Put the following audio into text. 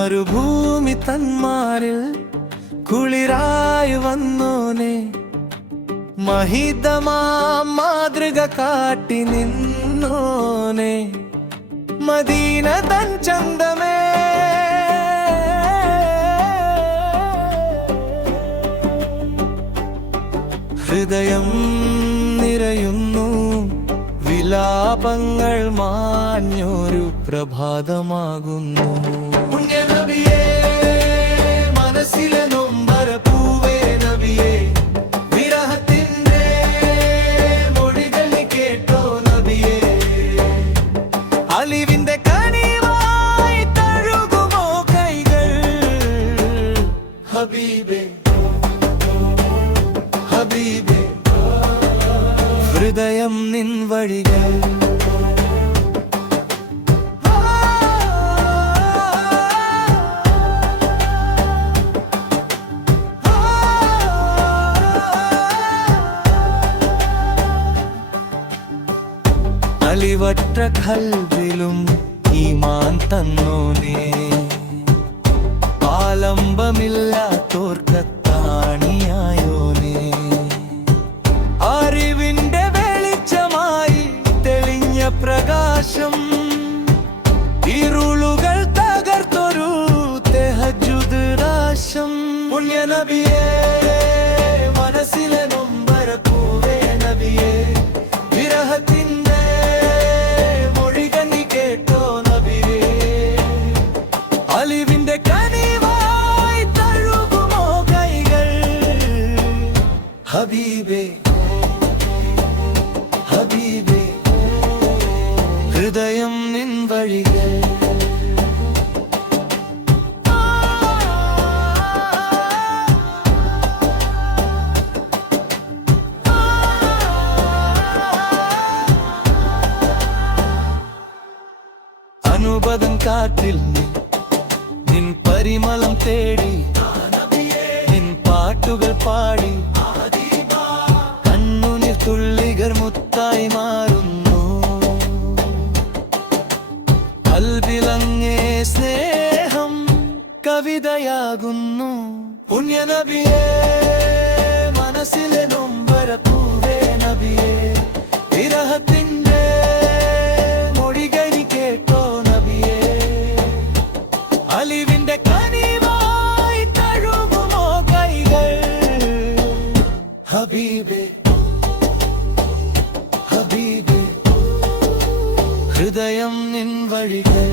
മരുഭൂമി തന്മാരിൽ കുളിരായി വന്നോനെ, മഹിതമാ മാതൃക കാട്ടി നിന്നോനെ, മദീന തൻ ചന്തമേ ഹൃദയം നിറയുന്നു, വിലാപങ്ങൾ മാഞ്ഞൊരു പ്രഭാതമാകുന്നു. പുണ്യനബിയേ, മനസ്സിലെ നൊമ്പരപ്പൂവേ നബിയേ, വിരഹത്തിന്റെ മൊഴികൾ കേട്ടോ നബിയേ, അലിവിന്റെ കനിവായി തഴുകുമോ കൈകൾ, ഹബീബേ ഹബീബേ, ഹൃദയം നിൻ വഴികൾ. അലിവറ്റ ഖൽബിലും ഈമാൻ തന്നോനേ, ആലംബമില്ലാത്തോർക്കത്താണിയായോനേ, അറിവിന്റെ വെളിച്ചമായി തെളിഞ്ഞ പ്രകാശം, ഇരുളുകൾ തകർത്തൊരു തഹജ്ജുദ് രാശം. പുണ്യനബിയേ, മനസ്സിലെ നൊമ്പരപ്പൂവേ നബിയേ, വിരഹത്തിന്റെ മൊഴികൾ കേട്ടോ നബിയേ, അലിവിന്റെ കനിവായി തഴുകുമോ കൈകൾ, ഹബീബേ ഹബീബേ, ഹൃദയം നിൻ വഴികൾ. അനുപദം കാറ്റിൽ നിൻ പരിമളം തേടി, നിൻ പാട്ടുകൾ പാടി, കണ്ണുനീർ തുള്ളികൾ മുത്തായി മാറുന്നു, കൽബിലങ്ങേ സ്നേഹം കവിതയാകുന്നു. പുണ്യനബിയേ, മനസ്സിലെ നൊമ്പരപ്പൂവേ നബിയേ, വിരഹത്തിന്റെ മൊഴികൾ കേട്ടോ നബിയേ, അലിവിന്റെ കനിവായി തഴുകുമോ കൈകൾ, ഹബീബേ ഹബീബേ, ഹൃദയം നിൻ വഴികൾ.